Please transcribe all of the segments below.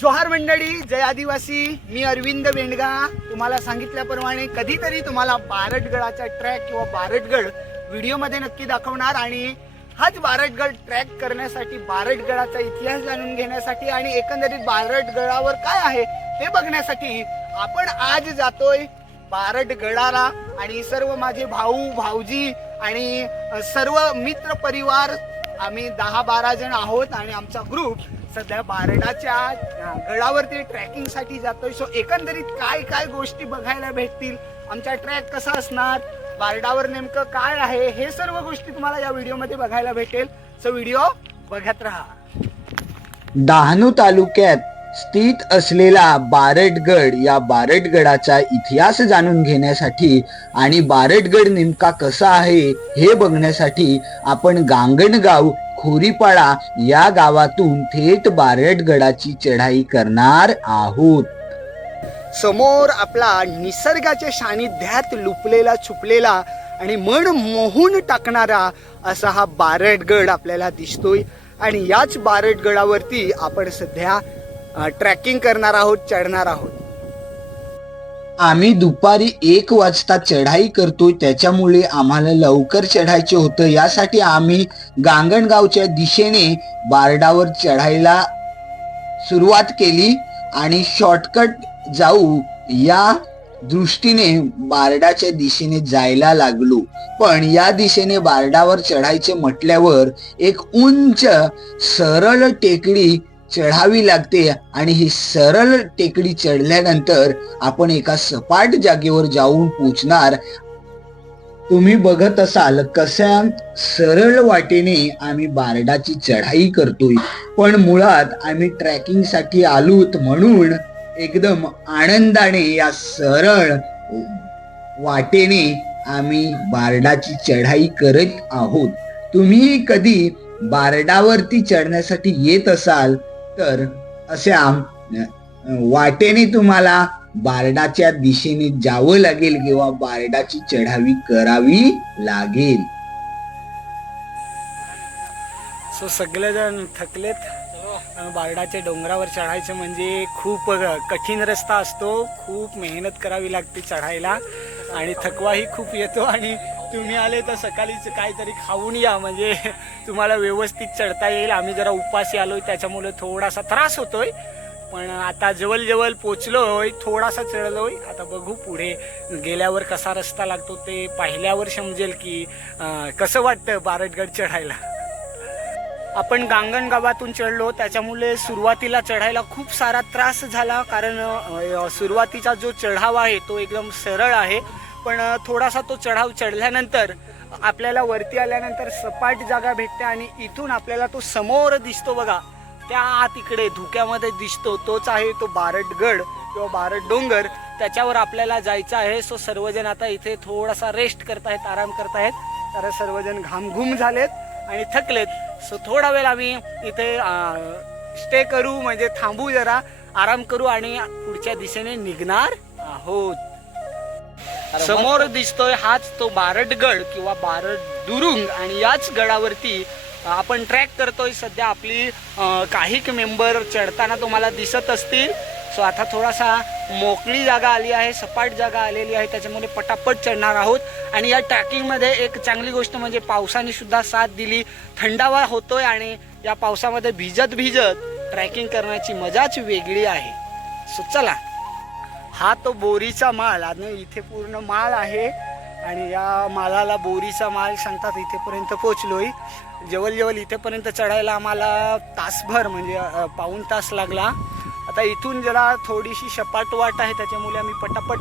जोहार मंडळी जय आदिवासी. मी अरविंद बेंडगा. तुम्हाला सांगितल्याप्रमाणे कधीतरी तुम्हाला बारटगडाचा ट्रॅक किंवा बारटगड व्हिडिओमध्ये नक्की दाखवणार आणि हाच बारटगड ट्रॅक करण्यासाठी बारटगडाचा इतिहास जाणून घेण्यासाठी आणि एकंदरीत बारटगडावर काय आहे हे बघण्यासाठी आपण आज जातोय बारटगडाला आणि सर्व माझे भाऊ भाऊजी आणि सर्व मित्र परिवार. आम्ही दहा बारा जण आहोत आणि आमचा ग्रुप सध्या बारडाच्या गडावरती ट्रॅकिंगसाठी जातोय. सो एकंदरीत काय काय गोष्टी बघायला भेटतील? आमचा ट्रॅक कसा असणार? बारडावर नेमकं काय आहे? हे सर्व गोष्टी तुम्हाला या व्हिडिओमध्ये बघायला भेटेल. सो व्हिडिओ बघत राहा. डहाणू तालुक्यात स्थित असलेला बारटगड या बारटगडाचा इतिहास जाणून घेण्यासाठी आणि बारटगड नेमका कसा आहे हे बघण्यासाठी आपण गांगणगाव खोरीपाडा या गावातून थेट बारटगडाची चढाई करणार आहोत. समोर आपला निसर्गाच्या सानिध्यात लुपलेला छुपलेला आणि मन मोहून टाकणारा असा हा बारटगड आपल्याला दिसतोय. आणि याच बारटगडावरती आपण सध्या ट्रॅकिंग करणार आहोत चढणार आहोत. आम्ही दुपारी एक वाजता चढाई करतोय त्याच्यामुळे आम्हाला लवकर चढायचे होतं. यासाठी आम्ही गांगणगावच्या दिशेने बारडावर चढायला सुरुवात केली आणि शॉर्टकट जाऊ या दृष्टीने बारडाच्या दिशेने जायला लागलो. पण या दिशेने बारडावर चढायचे म्हटल्यावर एक उंच सरळ टेकडी चढावी लागते आणि ही सरळ टेकडी चढल्यानंतर आपण एका सपाट जागेवर जाऊन पोचणार. तुम्ही बघत असाल कशा सरळ वाटेने आम्ही बारडाची चढाई करतोय. पण मुळात आम्ही ट्रॅकिंगसाठी आलोत म्हणून एकदम आनंदाने या सरळ वाटेने आम्ही बारडाची चढाई करत आहोत. तुम्ही कधी बारडावरती चढण्यासाठी येत असाल? तर अशा वाटेने तुम्हाला बारडाच्या दिशेने जावं लागेल किंवा बारडाची चढावी करावी लागेल. सो सगळेजण थकलेत. बारडाच्या डोंगरावर चढायचं म्हणजे खूप कठीण रस्ता असतो. खूप मेहनत करावी लागते चढायला. आणि थकवाही खूप येतो आणि तुम्ही आले तर सकाळीच काहीतरी खाऊन या. म्हणजे तुम्हाला व्यवस्थित चढता येईल. आम्ही जरा उपाशी आलोय त्याच्यामुळे थोडासा त्रास होतोय. पण आता जवळ जवळ होय थोडासा चढलोय. आता बघू पुढे गेल्यावर कसा रस्ता लागतो ते पाहिल्यावर समजेल की कसं वाटतं बारटगड चढायला? आपण गांगण गावातून चढलो त्याच्यामुळे सुरुवातीला चढायला खूप सारा त्रास झाला कारण सुरुवातीचा जो चढाव आहे तो एकदम सरळ आहे. पण थोडासा तो चढाव चढल्यानंतर आपल्याला वरती आल्यानंतर सपाट जागा भेटते आणि इथून आपल्याला तो समोर दिसतो बघा. त्या तिकडे धुक्यामध्ये दिसतो तोच आहे तो बारटगड किंवा बारट डोंगर. त्याच्यावर आपल्याला जायचं आहे. सो सर्वजण आता इथे थोडासा रेस्ट करतायत आराम करतायत कारण सर्वजण घामघूम झालेत आणि थकलेत. सो थोडा वेळ आम्ही इथे स्टे करू म्हणजे थांबू जरा आराम करू आणि पुढच्या दिशेने निघणार आहोत. समोर दिसतोय हाच तो बारटगड किंवा बारट दुरुंग आणि याच गडावरती आपण ट्रॅक करतोय. सध्या आपली काही मेंबर चढताना तुम्हाला दिसत असतील. सो आता थोडासा मोकळी जागा आली आहे सपाट जागा आलेली आहे त्याच्यामुळे पटापट चढणार आहोत. आणि या ट्रॅकिंगमध्ये एक चांगली गोष्ट म्हणजे पावसाने सुद्धा साथ दिली. थंडावा होतोय आणि या पावसामध्ये भिजत भिजत ट्रॅकिंग करण्याची मजाच वेगळी आहे. सो चला. हा तो बोरीचा माल. आणि इथे पूर्ण माल आहे. आणि या मालाला बोरीचा माल सांगतात इथेपर्यंत पोचलोय जवळ जवळ इथेपर्यंत चढायला आम्हाला तासभर म्हणजे पाऊण तास लागला. आता इथून जरा थोडीशी सपाट वाट आहे त्याच्यामुळे आम्ही पटापट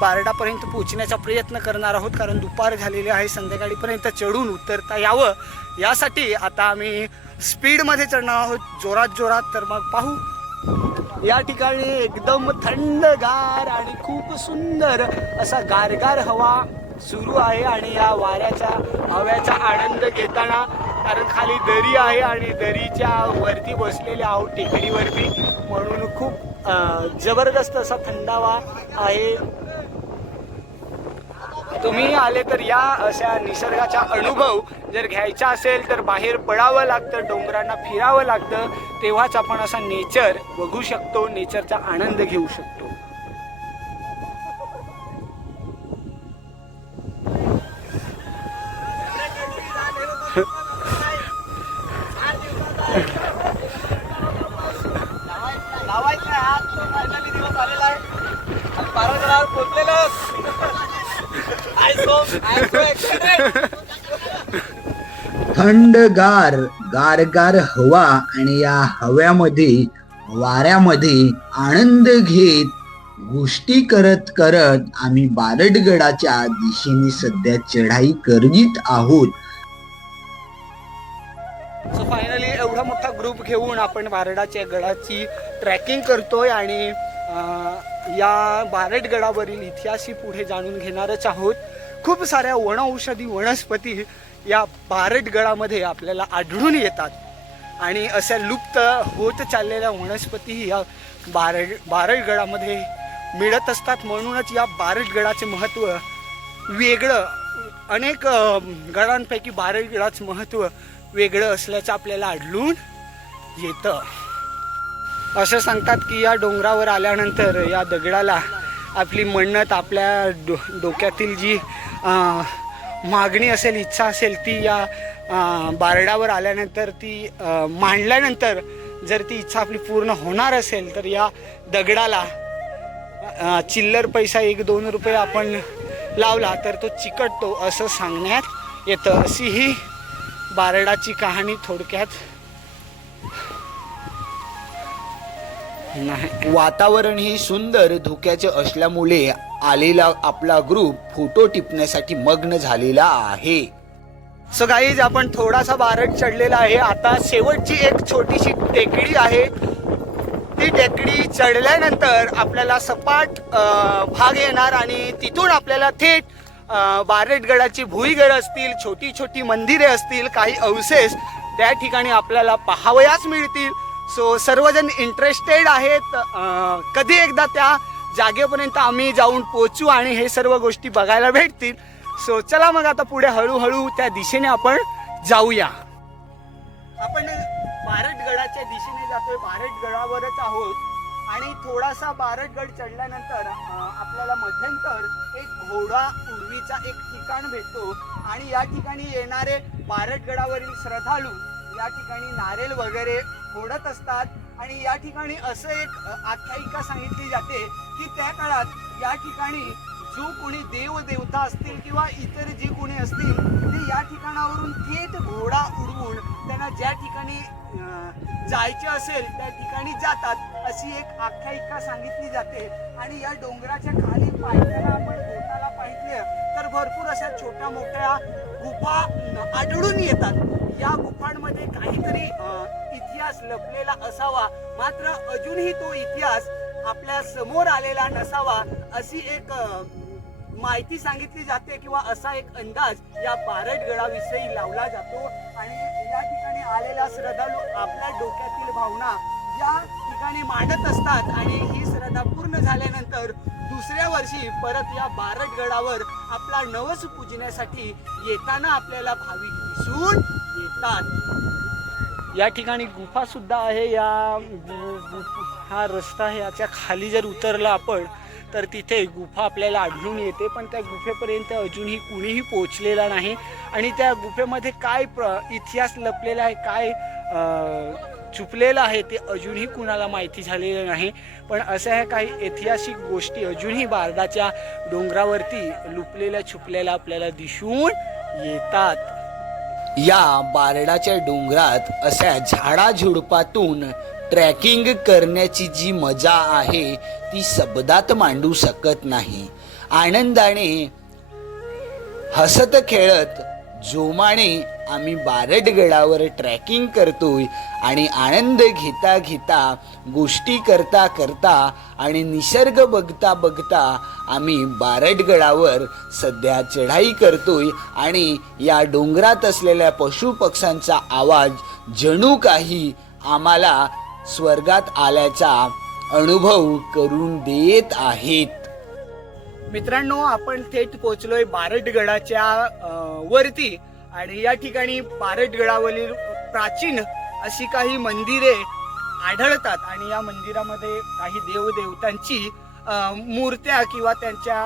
बारडापर्यंत पोहोचण्याचा प्रयत्न करणार आहोत कारण दुपार झालेली आहे संध्याकाळीपर्यंत चढून उतरता यावं. यासाठी आता आम्ही स्पीडमध्ये चढणार आहोत जोरात जोरात. तर मग पाहू. या ठिकाणी एकदम थंडगार आणि खूप सुंदर असा गारगार हवा. सुरू आहे आणि या वाऱ्याचा हव्याचा आनंद घेताना कारण खाली दरी आहे आणि दरीच्या वरती बसलेले आहोत टेकडीवरती. म्हणून खूप जबरदस्त असा थंडावा आहे. तुम्ही आले तर या अशा निसर्गाचा अनुभव जर घ्यायचा असेल तर बाहेर पडावं लागतं डोंगरांना फिरावं लागतं तेव्हाच आपण असा नेचर बघू शकतो नेचरचा आनंद घेऊ शकतो. थंडगार गारगार हवा आणि या हव्यामध्ये वाऱ्यामध्ये आनंद घेत गोष्टी करत करत आम्ही बारडगडाच्या दिशेने सध्या चढाई करीत आहोत. सो फायनली एवढा मोठा ग्रुप घेऊन आपण बारडाच्या गडाची ट्रॅकिंग करतोय आणि या बारटगडावरील इतिहासही पुढे जाणून घेणारच आहोत. खूप साऱ्या वनौषधी वनस्पती या बारटगडामध्ये आपल्याला आढळून येतात. आणि अशा लुप्त होत चाललेल्या वनस्पतीही या बारड बारटगडामध्ये मिळत असतात. म्हणूनच या बारटगडाचे महत्त्व वेगळं अनेक गडांपैकी बारटगडाचं महत्त्व वेगळं असल्याचं आपल्याला आढळून येतं. असं सांगतात की या डोंगरावर आल्यानंतर या दगडाला आपली मन्नत आपल्या डो डोक्यातील जी मागणी असेल इच्छा असेल ती या बारडावर आल्यानंतर ती मांडल्यानंतर जर ती इच्छा आपली पूर्ण होणार असेल तर या दगडाला चिल्लर पैसा एक दोन रुपये आपण लावला तर तो चिकटतो असं सांगण्यात येतं. अशी ही बारडाची कहाणी थोडक्यात वातावरण ही सुंदर धुक्याचे असल्यामुळे आलेला आपला ग्रुप फोटो टिपण्यासाठी मग्न झालेला आहे. सो गाईज आपण थोडासा बारट चढलेला आहे. आता शेवटची एक छोटीशी टेकडी आहे. ती टेकडी चढल्यानंतर आपल्याला सपाट भाग येणार आणि तिथून आपल्याला थेट अ, बारडगडाची भुईगड असतील छोटी छोटी मंदिरे असतील काही अवशेष त्या ठिकाणी आपल्याला पाहावयास मिळतील. सो सर्वजण इंटरेस्टेड आहेत. कधी एकदा त्या जागेपर्यंत आम्ही जाऊन पोचू आणि हे सर्व गोष्टी बघायला भेटतील. सो चला मग आता पुढे हळूहळू त्या दिशेने आपण जाऊया. आपण बारटगडाच्या दिशेने जातोय. बारटगडावरच आहोत. आणि थोडासा बारटगड चढल्यानंतर आपल्याला मध्यंतर एक घोडा उर्वीचा एक ठिकाण भेटतो. आणि या ठिकाणी येणारे बारटगडावरील श्रद्धाळू या ठिकाणी नारेल वगैरे फोडत असतात. आणि या ठिकाणी असं एक आख्यायिका सांगितली जाते की त्या काळात या ठिकाणी जो कोणी देवदेवता असतील किंवा इतर जे कोणी असतील ते या ठिकाणावरून थेट घोडा उडवून त्यांना ज्या ठिकाणी जायचे असेल त्या ठिकाणी जातात अशी एक आख्यायिका सांगितली जाते. आणि या डोंगराच्या खाली पायथ्याला आपण बोटाला पाहिजे तर भरपूर अशा छोट्या मोठ्या गुफा आढळून येतात. या गुफांमध्ये काहीतरी इतिहास लपलेला असावा. मात्र अजूनही तो इतिहास आपल्यासमोर आलेला नसावा अशी एक माहिती सांगितली जाते किंवा असा एक अंदाज या बारटगडाविषयी लावला जातो. आणि या ठिकाणी आलेला श्रद्धाळू आपल्या डोक्यातील भावना या ठिकाणी मांडत असतात आणि ही श्रद्धा पूर्ण झाल्यानंतर दुसऱ्या वर्षी परत या बारटगडावर आपला नवस पूजण्यासाठी येताना आपल्याला भाविक दिसून येतात या ठिकाणी गुफा सुद्धा आहे. या हा रस्ता आहे. याच्या खाली जर उतरला आपण तर तिथे गुफा आपल्याला आढळून येते. पण त्या गुफेपर्यंत अजूनही कुणीही पोचलेला नाही. आणि त्या गुफेमध्ये काय प्र इतिहास लपलेला आहे काय छुपलेलं आहे ते अजूनही कुणाला माहिती झालेलं नाही. पण अशा ह्या काही ऐतिहासिक गोष्टी अजूनही बारदाच्या डोंगरावरती लुपलेल्या छुपलेल्या आपल्याला दिसून येतात. या बारडाच्या डोंगरात अशा झाडाझुडपातून ट्रॅकिंग करण्याची जी मजा आहे ती शब्दात मांडू शकत नाही. आनंदाने हसत खेळत जोमाने आम्ही बारडगडावर ट्रॅकिंग करतोय आणि आनंद घेता घेता गोष्टी करता करता आणि निसर्ग बघता बघता आम्ही बारडगडावर सध्या चढाई करतोय आणि या डोंगरात असलेल्या पशुपक्ष्यांचा आवाज जणू काही आम्हाला स्वर्गात आल्याचा अनुभव करून देत आहेत. मित्रांनो आपण थेट पोहोचलोय बारटगडाच्या वरती. आणि या ठिकाणी बारटगडावरील प्राचीन अशी काही मंदिरे आढळतात. आणि या मंदिरामध्ये काही देवदेवतांची मूर्त्या किंवा त्यांच्या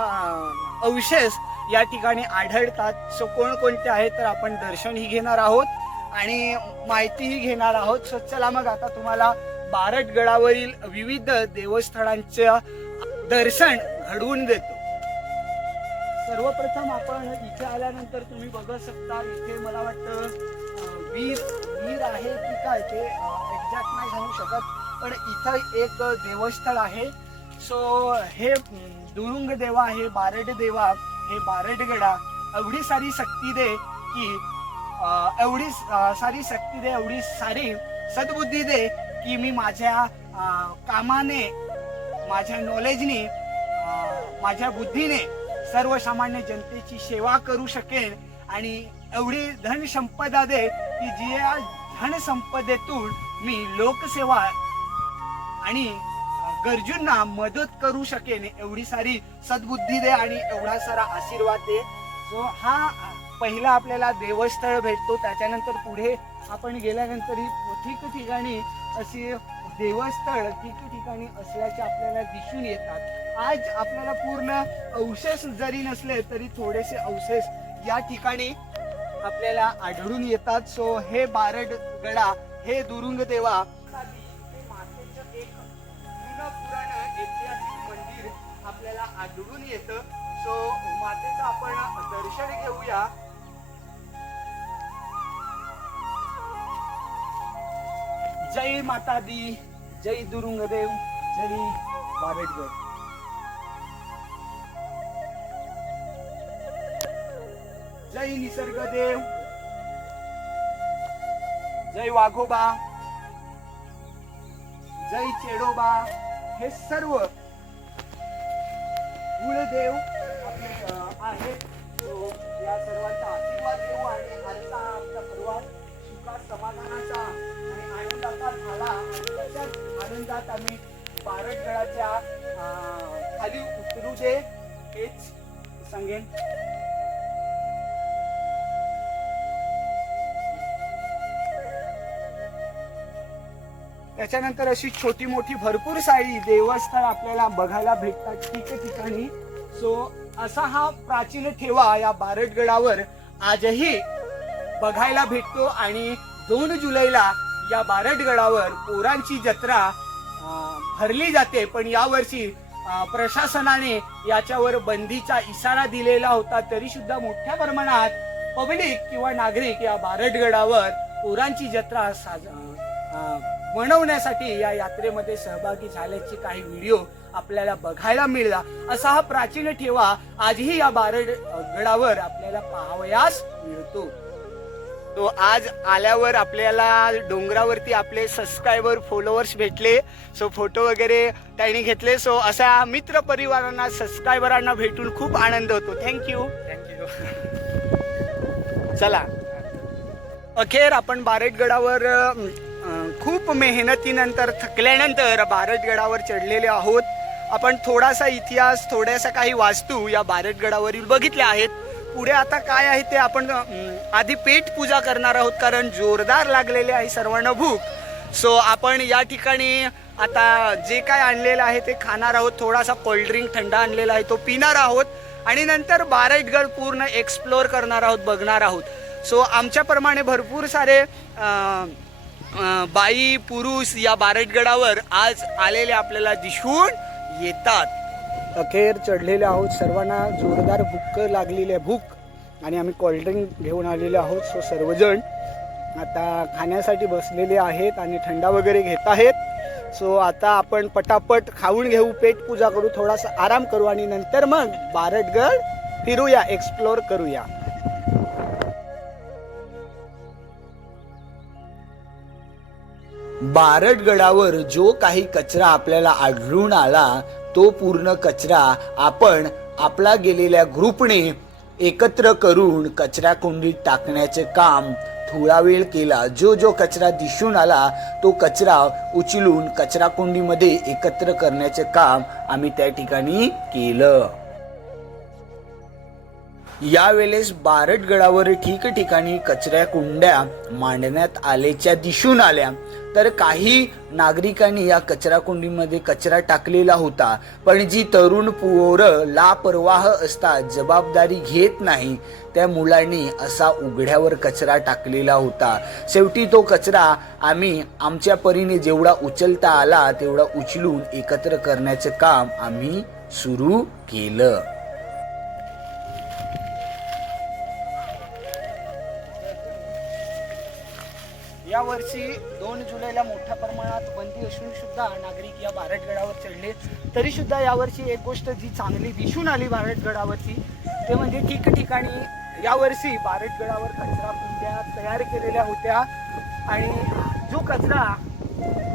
अवशेष या ठिकाणी आढळतात. सो कोणकोणते आहेत तर आपण दर्शनही घेणार आहोत आणि माहितीही घेणार आहोत. सो चला मग आता तुम्हाला बारटगडावरील विविध देवस्थळांचं दर्शन घडवून देतो. सर्वप्रथम आपण इथे आल्यानंतर तुम्ही बघत शकता इथे मला वाटतं वीर वीर आहे की काय ते एक्झॅक्ट नाही सांगू शकत पण इथं एक देवस्थळ आहे. सो हे दुरुंग देवा हे बारड देवा हे बारडगडा एवढी सारी शक्ती दे की एवढी सारी शक्ती दे एवढी सारी सद्बुद्धी दे की मी माझ्या कामाने माझ्या नॉलेजने माझ्या बुद्धीने सर्वसामान्य जनतेची सेवा करू शकेन आणि एवढी धन संपदा दे की जी या धन संपदेतून मी लोकसेवा आणि गरजूंना मदत करू शकेन. एवढी सारी सद्बुद्धी दे आणि एवढा सारा आशीर्वाद दे. सो हा पहिला आपल्याला देवस्थळ भेटतो. त्याच्यानंतर पुढे आपण गेल्यानंतर ही ठिकठिकाणी अशी देवस्थळ ठिकठिकाणी असल्याचे आपल्याला दिसून येतात. आज आपल्याला पूर्ण अवशेष जरी नसले तरी थोडेसे अवशेष या ठिकाणी आपल्याला आढळून येतात. सो हे बारड गडा हे दुरुंग देवा मातेचं जुनं पुराण ऐतिहासिक मंदिर आपल्याला आढळून येतं. सो मातेचं आपण दर्शन घेऊया. जय माता दी. जय दुरुंगदेव जय बाबेटकर जय निसर्गदेव. जय वाघोबा. जय चेडोबा. हे सर्व कुलदेव आपले आहेत. या सर्वांचा आशीर्वाद देऊ आणि आजचा आमचा परिवार आनंदात आम्ही बारटगडाच्या खाली उतरू दे हेच सांगेन. त्याच्यानंतर अशी छोटी मोठी भरपूर सारी देवस्थळ आपल्याला बघायला भेटतात ठिकठिकाणी. सो असा हा प्राचीन ठेवा या बारटगडावर आजही बघायला भेटतो आणि दोन जुलैला या बारटगडावर पोरांची जत्रा भरली जाते. पण यावर्षी प्रशासनाने याच्यावर बंदीचा इशारा दिलेला होता. तरी सुद्धा मोठ्या प्रमाणात पब्लिक किंवा नागरिक या बारटगडावर पोरांची जत्रा साज मनवण्यासाठी या यात्रेमध्ये सहभागी झाल्याचे काही व्हिडिओ आपल्याला बघायला मिळला. असा हा प्राचीन ठेवा. आजही या बारड गडावर आपल्याला पाहावयास मिळतो. तो आज आल्यावर आपल्याला डोंगरावरती आपले सबस्क्रायबर फॉलोअर्स भेटले. सो फोटो वगैरे त्यांनी घेतले. सो अशा मित्र परिवारांना सबस्क्रायबरांना भेटून खूप आनंद होतो. थँक्यू थँक्यू चला. अखेर आपण बारटगडावर खूप मेहनतीनंतर थकल्यानंतर बारटगडावर चढलेले आहोत. आपण थोडासा इतिहास थोड्याशा काही वास्तू या बारटगडावरील बघितल्या आहेत. पुढे आता काय आहे ते आपण आधी पेट पूजा करणार आहोत कारण जोरदार लागलेले आहे सर्वांना भूक. सो आपण या ठिकाणी आता जे काय आणलेलं आहे ते खाणार आहोत. थोडासा कोल्ड्रिंक थंड आणलेला आहे तो पिणार आहोत. आणि नंतर बारटगड पूर्ण एक्सप्लोअर करणार आहोत बघणार आहोत. सो आमच्याप्रमाणे भरपूर सारे बाई पुरुष या बारटगडावर आज आलेले आपल्याला दिसून येतात. अखेर चढलेले आहोत. सर्वांना जोरदार भूक लागलेली आहे. भूक. आणि आम्ही कोल्ड्रिंक घेऊन आलेले आहोत. सो सर्वजण आता खाण्यासाठी बसलेले आहेत आणि थंडा वगैरे घेत आहेत. सो आता आपण पटापट खाऊन घेऊ. पेट पूजा करू. थोडासा आराम करू आणि नंतर मग बारटगड फिरूया. एक्सप्लोर करूया. बारटगडावर जो काही कचरा आपल्याला आढळून आला तो पूर्ण कचरा आपण आपला गेलेल्या ग्रुपने एकत्र करून कचरा कुंडीत टाकण्याचे काम थोडा वेळ केला. जो जो कचरा दिसून आला तो कचरा उचलून कचरा कुंडीमध्ये एकत्र करण्याचे काम आम्ही त्या ठिकाणी केलं. यावेळेस बारटगडावर ठिकठिकाणी कचऱ्या कुंड्या मांडण्यात आल्याच्या दिसून आल्या. तर काही नागरिकांनी या कचरा कुंडीमध्ये कचरा टाकलेला होता. पण जी तरुण पोरं लापरवाह असतात जबाबदारी घेत नाही त्या मुलांनी असा उघड्यावर कचरा टाकलेला होता. शेवटी तो कचरा आम्ही आमच्या परीने जेवढा उचलता आला तेवढा उचलून एकत्र करण्याचं काम आम्ही सुरू केलं. या वर्षी दोन जुलैला मोठ्या प्रमाणात बंदी असून सुद्धा नागरिक या भारतगडावर चढले. तरी सुद्धा यावर्षी एक गोष्ट जी चांगली दिसून आली भारतगडावरती ते म्हणजे ठिकठिकाणी यावर्षी भारतगडावर कचरा कुंड्या तयार केलेल्या होत्या आणि जो कचरा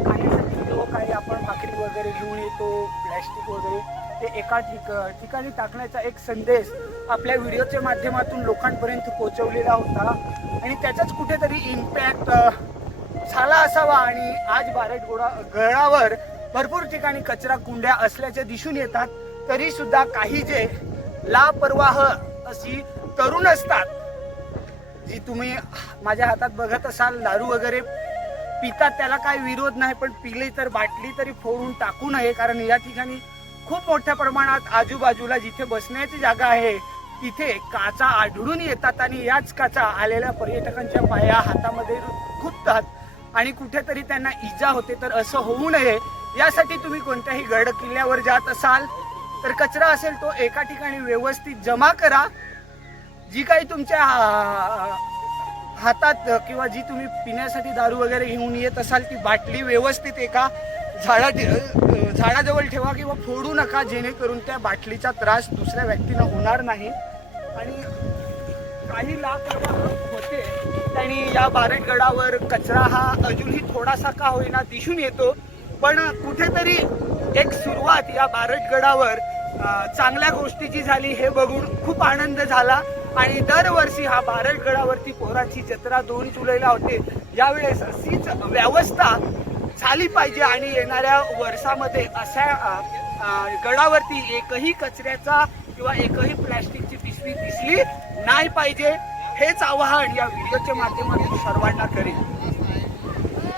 खाण्यासाठी जो काही आपण भाकरी वगैरे घेऊन येतो प्लॅस्टिक वगैरे ते एका ठिक ठिकाणी टाकण्याचा एक संदेश आपल्या व्हिडिओच्या माध्यमातून लोकांपर्यंत पोहोचवलेला होता. आणि त्याचाच कुठेतरी इम्पॅक्ट झाला असावा. आणि आज बारट गोडा भरपूर ठिकाणी कचरा कुंड्या असल्याचे दिसून येतात. तरी सुद्धा काही जे लापरवाह अशी तरुण असतात जी तुम्ही माझ्या हातात बघत असाल दारू वगैरे पितात त्याला काय विरोध नाही पण पिले तर बाटली तरी फोडून टाकू नये. कारण या ठिकाणी खूप मोठ्या प्रमाणात आजूबाजूला जिथे बसण्याची जागा आहे तिथे काचा आढळून येतात आणि याच काचा आलेल्या पर्यटकांच्या पाया हातामध्ये खुपतात आणि कुठेतरी त्यांना इजा होते तर असं होऊ नये. यासाठी तुम्ही कोणत्याही गड किल्ल्यावर जात असाल तर कचरा असेल तो एका ठिकाणी व्यवस्थित जमा करा. जी काही तुमच्या हातात किंवा जी तुम्ही पिण्यासाठी दारू वगैरे घेऊन येत असाल ती बाटली व्यवस्थित एका झाडा झाडाजवळ ठेवा किंवा फोडू नका जेणेकरून त्या बाटलीचा त्रास दुसऱ्या व्यक्तीला होणार नाही. आणि काही लापरवाह होते त्यांनी या बारटगडावर कचरा हा अजूनही थोडासा का होईना दिसून येतो. पण कुठेतरी एक सुरुवात या बारटगडावर चांगल्या गोष्टीची झाली हे बघून खूप आनंद झाला. आणि दरवर्षी हा बारटगडावरती पोराची जत्रा दोन जुलैला होते. यावेळेस अशीच व्यवस्था झाली पाहिजे आणि येणाऱ्या वर्षामध्ये अशा गडावरती एकही कचऱ्याचा किंवा एकही प्लॅस्टिकची पिशवी दिसली नाही पाहिजे हेच आवाहन या व्हिडिओच्या माध्यमातून सर्वांना करेल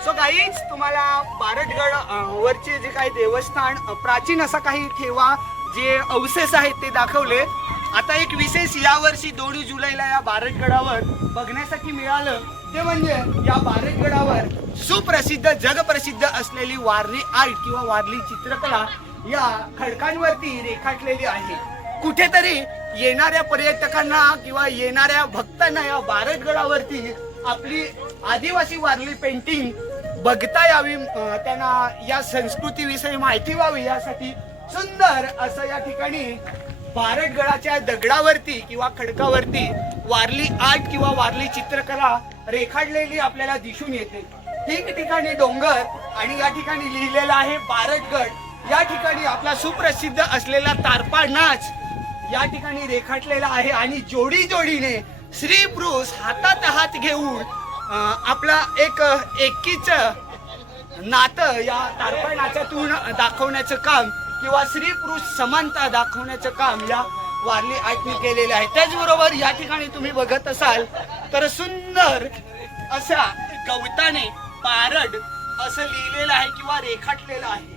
सो काहीच तुम्हाला बारटगड वरचे जे काही देवस्थान प्राचीन असं काही ठेवा जे अवशेष आहेत ते दाखवले. आता एक विशेष यावर्षी दोन जुलैला या बारटगडावर बघण्यासाठी मिळालं. ते म्हणजे या बारेगडावर सुप्रसिद्ध जगप्रसिद्ध असलेली वारली आर्ट किंवा वारली चित्रकला या खडकांवरती रेखाटलेली आहे. कुठेतरी येणाऱ्या पर्यटकांना किंवा येणाऱ्या भक्तांना या बारेगडावरती आपली आदिवासी वारली पेंटिंग बघता यावी त्यांना या संस्कृतीविषयी माहिती व्हावी यासाठी सुंदर असं या ठिकाणी भारतगडाच्या दगडावरती किंवा खडकावरती वारली आर्ट किंवा वारली चित्रकला रेखाटलेली आपल्याला दिसून येते. ठिकठिकाणी डोंगर आणि या ठिकाणी लिहिलेलं आहे बारटगड. या ठिकाणी आपला सुप्रसिद्ध असलेला तारपा नाच या ठिकाणी रेखाटलेला आहे आणि जोडी जोडीने श्री पुरुष हातात हात घेऊन आपला एक एकीच नातं या तारपा नाचातून दाखवण्याचं काम किंवा श्री पुरुष समानता दाखवण्याचं काम या वारली ऐकणी केलेली आहे. त्याचबरोबर या ठिकाणी तुम्ही बघत असाल तर सुंदर असा गवताने पारड असं लिहिलेलं आहे किंवा रेखाटलेलं आहे.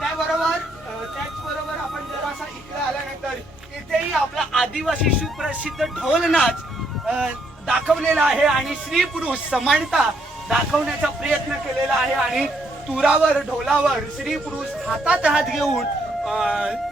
त्याबरोबर त्याचबरोबर आपण जरासा इकडे आल्यानंतर इथेही आपला आदिवासी सुप्रसिद्ध ढोल नाच अं, दाखवलेला आहे आणि स्त्री पुरुष समानता दाखवण्याचा प्रयत्न केलेला आहे आणि तुरावर ढोलावर स्त्री पुरुष हातात हात घेऊन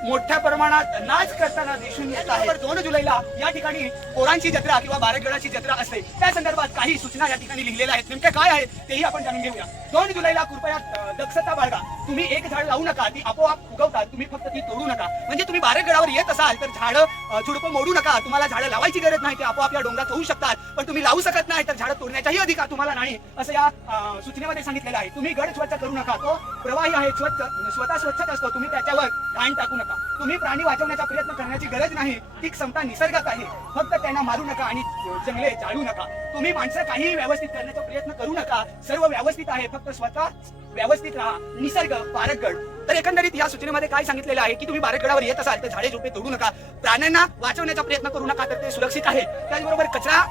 मोठ्या प्रमाणात नाच करताना दिसून येत आहे. दोन जुलैला या ठिकाणी पोरांची जत्रा किंवा बारगडाची जत्रा असते. त्या संदर्भात काही सूचना या ठिकाणी लिहिलेल्या आहेत. नेमक्या काय आहे तेही आपण जाणून घेऊया. दोन जुलैला कृपया दक्षता बाळगा. तुम्ही एक झाड लावू नका ती आपोआप उगवतात तुम्ही फक्त ती तोडू नका. म्हणजे तुम्ही बारगडावर येत असाल तर झाडं झुडपं मोडू नका. तुम्हाला झाडं लावायची गरज नाही ते आपोआप या डोंगरात होऊ शकतात. पण तुम्ही लावू शकत नाही तर झाडं तोडण्याचाही अधिकार तुम्हाला नाही असं या सूचनेमध्ये सांगितलेलं आहे. तुम्ही गड स्वच्छ करू नका. तो प्रवाही आहे स्वच्छ स्वतः स्वच्छच असतो. तुम्ही त्याच्यावर घाण टाकू नका. तुम्ही प्राणी वाचवण्याचा प्रयत्न करण्याची गरज नाही. ती क्षमता निसर्गात आहे. फक्त त्यांना मारू नका आणि जंगले जाळू नका. तुम्ही माणसं काहीही व्यवस्थित करण्याचा प्रयत्न करू नका. सर्व व्यवस्थित आहे. फक्त स्वतः व्यवस्थित राहा. निसर्ग बारटगड तर एकंदरीत या सूचनेमध्ये काय सांगितलेलं आहे की तुम्ही बारकगडावर येत असाल तर झाडे झोपे तोडू नका. प्राण्यांना वाचवण्याचा प्रयत्न करू नका तर ते सुरक्षित आहे. त्याचबरोबर कचरा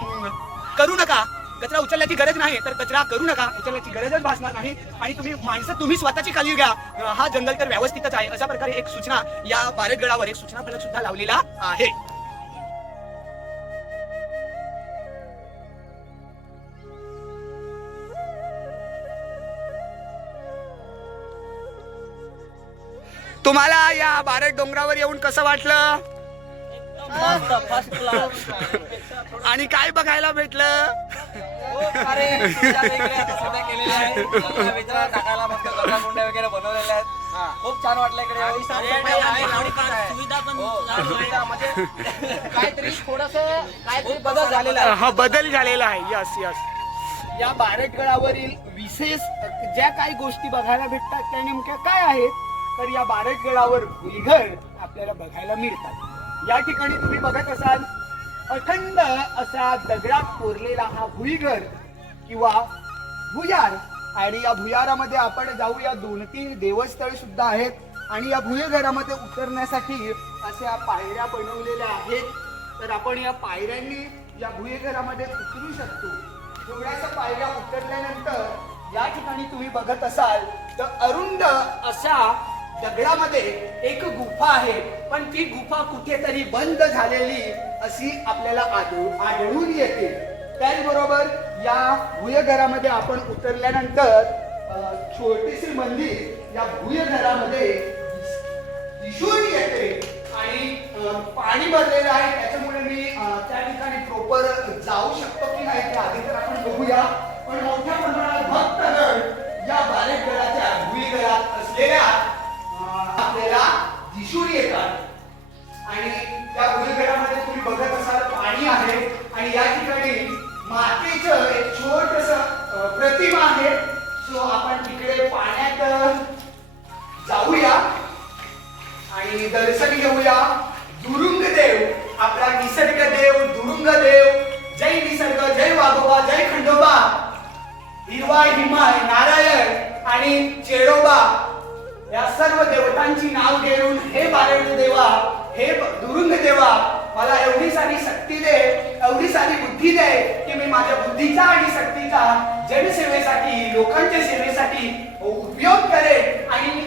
करू नका. कचरा उचलण्याची गरज नाही तर कचरा करू नका. उचलण्याची गरजच भासणार नाही. आणि तुम्ही माणसं तुम्ही स्वतःची काळजी घ्या. हा जंगल तर व्यवस्थितच आहे. अशा प्रकारे एक सूचना या बारटगडावर एक सूचना फलक सुद्धा लावलेला आहे. तुम्हाला या बारट डोंगरावर येऊन कसं वाटलं? फर्स्ट क्लास आणि काय बघायला भेटलं? खूप छान वाटलं इकडे. सुविधा पण हो. म्हणजे काहीतरी थोडस काहीतरी बदल झालेला आहे. हा बदल झालेला आहे. यस यस या बारटगडावरील विशेष ज्या काही गोष्टी बघायला भेटतात त्या नेमक्या काय आहेत? तर या बारटगडावर भुईघर आपल्याला बघायला मिळतात. या ठिकाणी तुम्ही बघत असाल अखंड असा दगडात कोरलेला हा भुईघर किंवा भुयार. आणि या भुयारामध्ये आपण जाऊया दोन तीन देवस्थळ सुद्धा आहेत. आणि या भुयघरामध्ये उतरण्यासाठी अशा पायऱ्या बनवलेल्या आहेत. तर आपण या पायऱ्यांनी या भुयघरामध्ये उतरू शकतो. एवढ्याशा पायऱ्या उतरल्यानंतर या ठिकाणी तुम्ही बघत असाल तर अरुंद अशा दगडामध्ये एक गुफा आहे. पण ती गुफा कुठेतरी बंद झालेली अशी आपल्याला आढळून येते. त्याचबरोबर या भुयघरामध्ये आपण उतरल्यानंतर छोटीशी मंदिर या भुयघरामध्ये दिसून येते आणि पाणी भरलेलं आहे. त्याच्यामुळे मी त्या ठिकाणी प्रॉपर जाऊ शकतो. दर्शन घेऊया. दुरुंग देव आपला निसर्ग देव दुरुंग देव. जय निसर्ग जय वाघोबा जय खंडोबा. हिरवा हिमाय नारायण आणि चेडोबा या सर्व देवतांची नाव घेऊन हे बारेडू देवा हे दुरुंग देवा मला एवढी सारी शक्ती दे एवढी सारी बुद्धी दे की मी माझ्या बुद्धीचा आणि शक्तीचा जनसेवेसाठी लोकांच्या सेवेसाठी उपयोग करेन आणि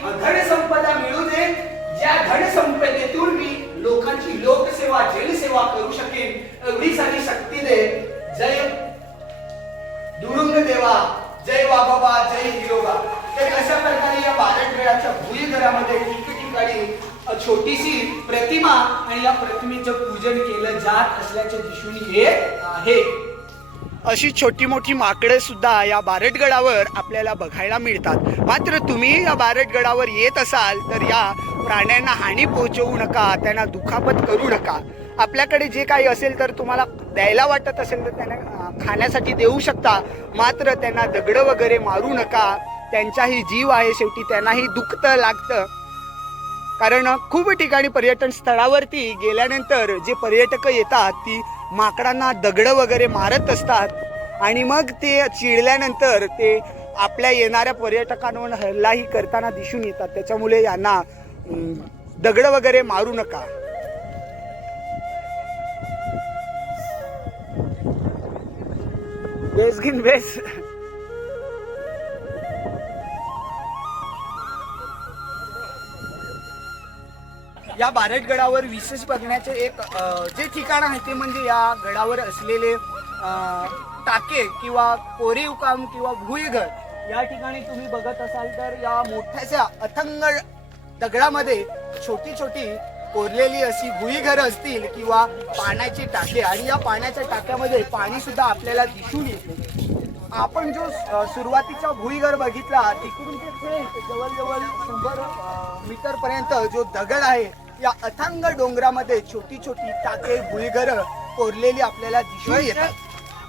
अशी छोटी मोठी माकडे सुद्धा या बारटगडावर आपल्याला बघायला मिळतात. मात्र तुम्ही या बारटगडावर येत असाल तर या प्राण्यांना हानी पोहोचवू नका त्यांना दुखापत करू नका. आपल्याकडे जे काही असेल तर तुम्हाला द्यायला वाटत असेल तर त्यांना खाण्यासाठी देऊ शकता. मात्र त्यांना दगडं वगैरे मारू नका. त्यांचाही जीव आहे शेवटी त्यांनाही दुखतं लागतं. कारण खूप ठिकाणी पर्यटन स्थळावरती गेल्यानंतर जे पर्यटक येतात ती माकडांना दगडं वगैरे मारत असतात. आणि मग ते चिडल्यानंतर ते आपल्या येणाऱ्या पर्यटकांवर हल्लाही करताना दिसून येतात. त्याच्यामुळे यांना दगडं वगैरे मारू नका. बेस गिन बेस. या बारटगडावर विशेष बघण्याचे एक जे ठिकाण आहे ते म्हणजे या गडावर असलेले टाके किंवा कोरीव काम किंवा भुईघर या ठिकाणी तुम्ही बघत असाल तर या मोठ्याशा अथंग दगडामध्ये छोटी छोटी कोरलेली अशी भुईघर असतील किंवा पाण्याचे टाके आणि या पाण्याच्या टाक्यामध्ये पाणी सुद्धा आपल्याला दिसून येते. आपण जो सुरुवातीचा भुईघर बघितला तिकडून ते जवळजवळ शंभर मीटर पर्यंत जो दगड आहे या अथांग डोंगरामध्ये छोटी छोटी टाके भुईघर कोरलेली आपल्याला दिसून येतात.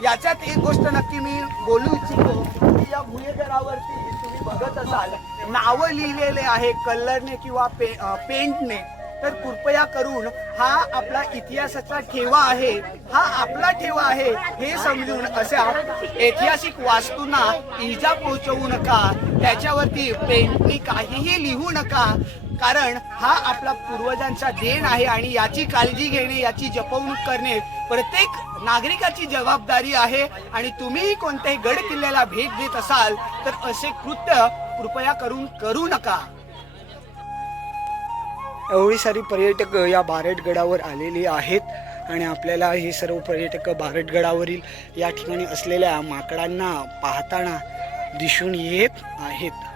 याच्यात एक गोष्ट नक्की मी बोलू इच्छितो. की या भुईघरावरती तुम्ही बघत असाल नावं लिहिलेले आहे कलरने किंवा पे पेंटने. तर कृपया करून हा आपला इतिहासाचा ठेवा आहे. हा आपला ठेवा आहे हे समजून अशा ऐतिहासिक वास्तूंना इजा पोहोचवू नका. त्याच्यावरती पेंटनी काहीही लिहू नका. कारण हा आपला पूर्वजांचा देण आहे आणि याची काळजी घेणे याची जपवणूक करणे प्रत्येक नागरिकाची जबाबदारी आहे. आणि तुम्ही कोणत्याही गड किल्ल्याला भेट देत असाल तर असे कृत्य कृपया करून करू नका. एवढी सारी पर्यटक या बारटगडावर आलेली आहेत आणि आपल्याला हे सर्व पर्यटक बारटगडावरील या ठिकाणी असलेल्या माकडांना पाहताना दिसून येत आहेत.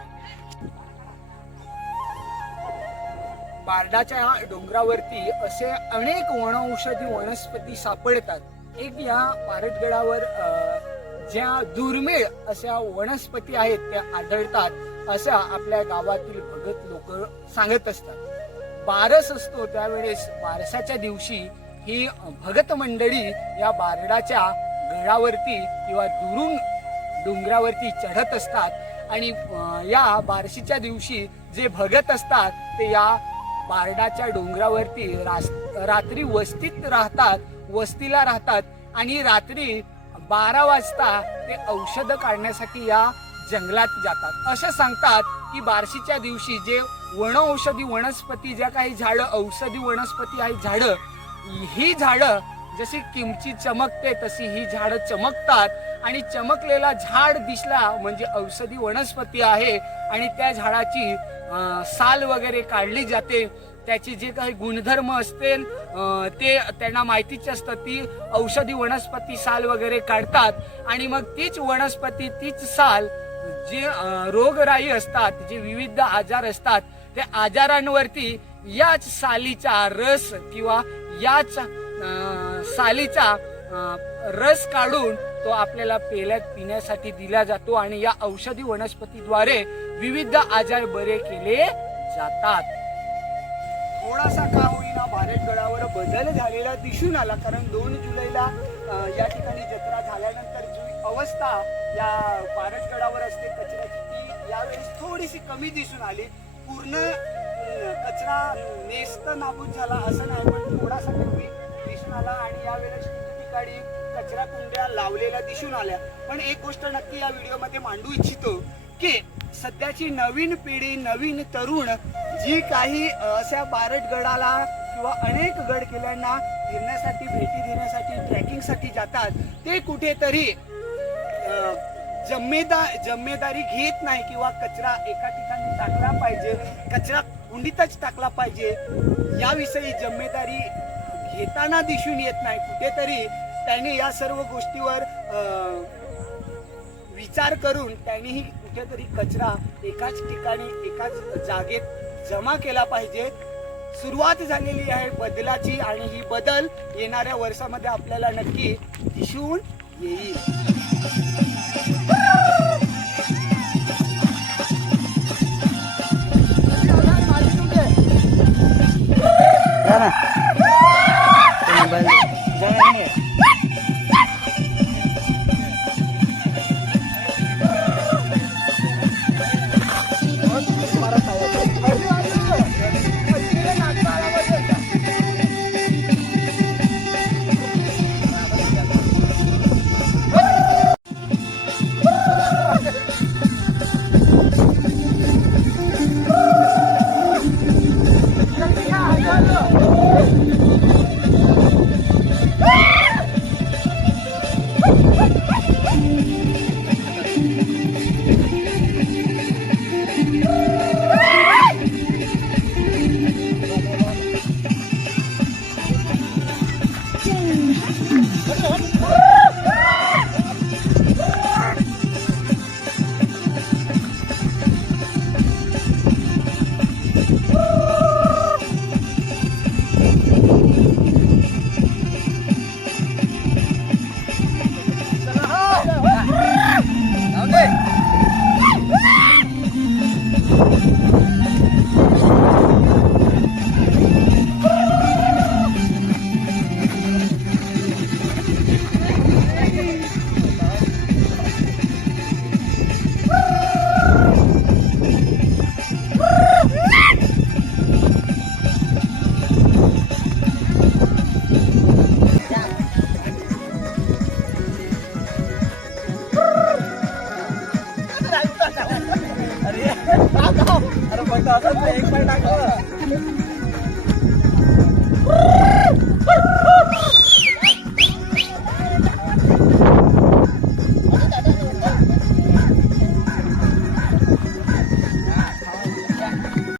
बारडाच्या डोंगरावरती असे अनेक वनौषधी वनस्पती सापडतात. एक या बारटगडावर ज्या दुर्मिळ अशा वनस्पती आहेत त्या आढळतात असं आपल्या गावातील भगत लोक सांगत असतात. बारस असतो त्यावेळेस बारसाच्या दिवशी ही भगत मंडळी या बारडाच्या गडावरती किंवा दुरुंग डोंगरावरती चढत असतात आणि या बारशीच्या दिवशी जे भगत असतात ते या बारडाच्या डोंगरावरती रास- रात्री वस्तीत राहतात वस्तीला राहतात आणि रात्री बारा वाजता ते औषध काढण्यासाठी या जंगलात जातात. असं सांगतात की बारशीच्या दिवशी जे वन औषधी वनस्पती ज्या काही झाडं औषधी वनस्पती आहेत झाडं ही झाडं जशी किमची चमकते तशी ही झाडं चमकतात. आणि चमकलेला झाड दिसला म्हणजे औषधी वनस्पती आहे. आणि त्या झाडाची साल वगैरे काढली जाते. त्याचे जे काही गुणधर्म असतील ते त्यांना माहितीच असतं. ती औषधी वनस्पती साल वगैरे काढतात. आणि मग तीच वनस्पती तीच साल जे रोगराई असतात जे विविध आजार असतात त्या आजारांवरती याच सालीचा रस किंवा याच सालीचा रस काढून तो आपल्याला पेल्यात पिण्यासाठी दिला जातो आणि या औषधी वनस्पतीद्वारे विविध आजार बरे केले जातात. थोडासा का होईना भारतगडावर बदल झालेला दिसून आला कारण दोन जुलैला या ठिकाणी जत्रा झाल्यानंतर जी अवस्था या भारतगडावर असते कचऱ्याची ती यावेळेस थोडीशी कमी दिसून आली. पूर्ण कचरा नेस्त नाबूद झाला असं नाही पण थोडासा कमी आला आणि यावेळेस ठिकठिकाणी कचरा कुंड्या लावलेल्या दिसून आल्या. पण एक गोष्ट नक्की या व्हिडिओमध्ये मांडू इच्छितो की सध्याची नवीन पिढी नवीन तरुण जी काही अशा बारटगडाला किंवा अनेक गड किल्ल्यांना फिरण्यासाठी भेटी देण्यासाठी ट्रेकिंगसाठी जातात ते कुठेतरी अ, जम्मेदारी घेत नाही किंवा कचरा एका ठिकाणी टाकला पाहिजे कचरा कुंडीतच टाकला पाहिजे. याविषयी जम्मेदारी घेताना दिसून येत नाही. कुठेतरी त्यांनी या सर्व गोष्टीवर विचार करून त्यांनीही कुठेतरी कचरा एकाच ठिकाणी एकाच जागेत जमा केला पाहिजे. सुरुवात झालेली आहे बदलाची आणि ही बदल येणाऱ्या वर्षामध्ये आपल्याला नक्की दिसून येईल.